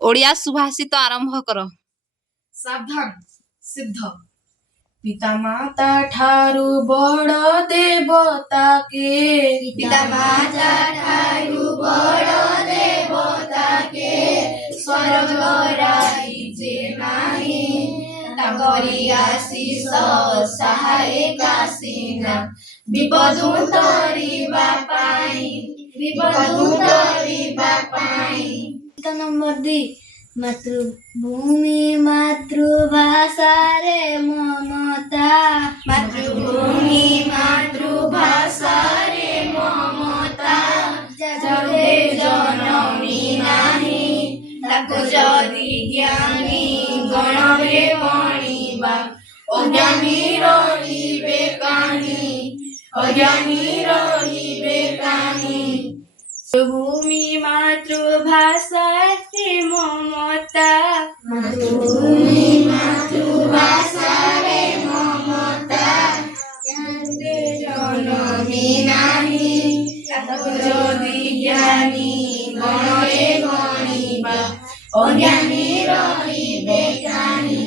ओडिया सुभाषित आरंभ कर। सावधान सिद्ध पिता माता ठारू बड़ देवता के पिता माता ठारू बड़ देवता के स्वर्ग राइजे नाही ताकरी आशीष सहायका सीना विपदु तरिबा पाई। नंबर 2 मातृभूमि मातृभाषा रे ममता मातृभूमि मातृभाषा रे ममता जगे जनमी नाही ताको जदि ज्ञानी गणवे गणिबा अज्ञानी रहिबे कानी भूमि मातृभाषा रे ममता मातृभूमि मातृभाषा रे ममता जगे जनमी नाही ताको जदि ज्ञानी गणवे गणिबा अज्ञानी रहिबे कानी।